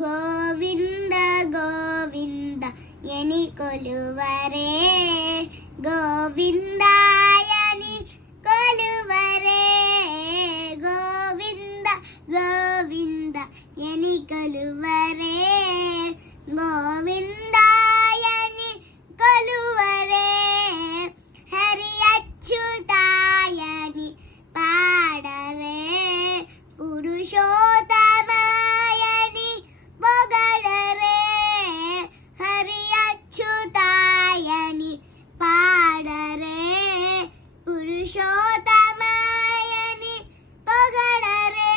Govinda Govinda any ಕೊಲುವರೆ ಗೋವಿಂದಾಯನಿ ಕೊಲುವರೆ Govinda Govinda any ಕೊಲುವರೆ ಗೋವಿಂದಾಯನಿ ಕೊಲುವರೆ ಹರಿ ಅಚ್ಯುತಾಯನಿ ಪಾಡರೆ ಪುರುಷೋತ್ತಮಾಯನಿ ಪೊಗಡರೆ ಹರಿ ಅಚ್ಯುತಾಯನಿ ಪಾಡರೆ ಪುರುಷೋತ್ತಮಾಯನಿ ಪೊಗಡರೆ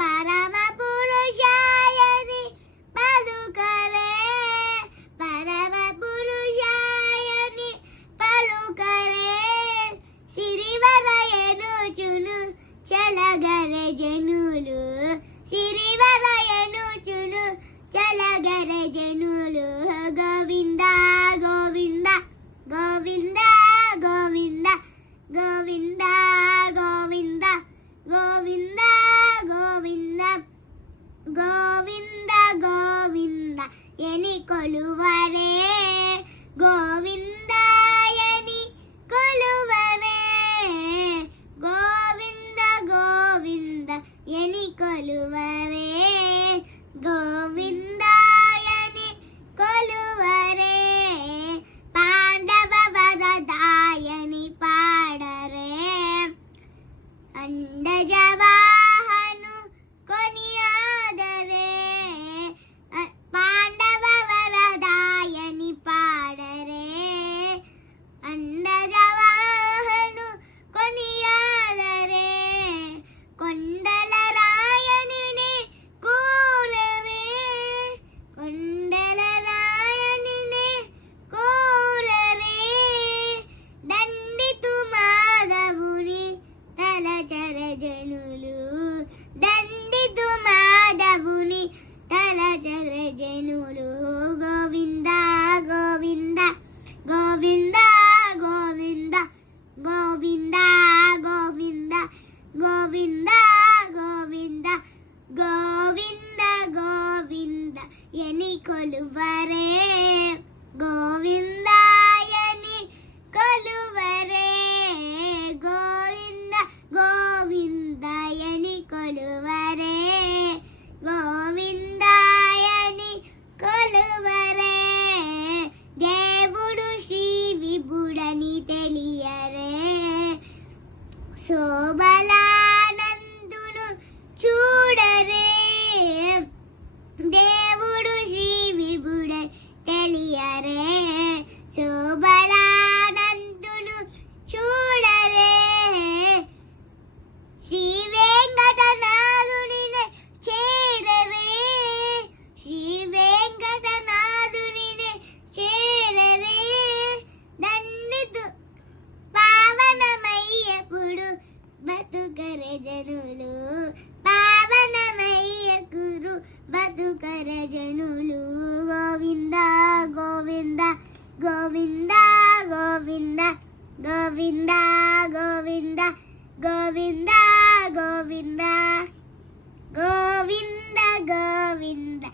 ಪರಮ ಪುರುಷಾಯನಿ ಪಲುಕರೆ ಪರಮ ಪುರುಷಾಯನಿ ಪಲುಕರೆ సిరివరయనుచును చలగరె జనులు సిరివరయనుచును చలగరె జనులు గోవింద గోవింద గోవింద గోవింద గోవింద గోవింద గోవింద గోవింద గోవింద గోవింద ఎని కొలువరే గోవిందాయని కొలువరే గోవింద గోవింద ఎని కొలువరే గోవిందాయని కొలువరే పాండవ వరదాయని పాడరే అండజవాహను కొనియాదరే పాండవ వరదాయని పాడరే అండజవాహను కొనియాదరే కొండల రాయనిని కూరరే కొండల రాయనిని కూరరే దండితు మాధవుని తలచర జనులు దండితు మాధవుని తలచర జనులు గోవింద గోవింద గోవింద గోవింద గోవింద గోవింద గోవింద గోవింద గోవింద గోవింద ఎని కొలువరే గోవిందాయని కొలువరే గోవింద గోవింద ఎని కొలువరే గోవిందాయని కొలువరే దేవుడు శ్రీ విభుడని తెలియరే శోభలానందును చూడరే దేవుడు శ్రీ విభుడని తెలియరే శోభలానందును చూడరే శ్రీ వెంకటనాథుని చేరరే శ్రీ వెంకటనాథుని చేరరే దండితు పావనమయ్యపుడు బతుకరే జనులు పావనమయ్యకురు బతుకరే జనులు గోవింద గోవింద గోవింద గోవింద గోవింద గోవింద గోవింద గోవింద గోవింద గోవింద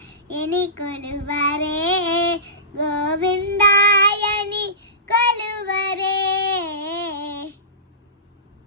ఎని కొలువరే గోవింద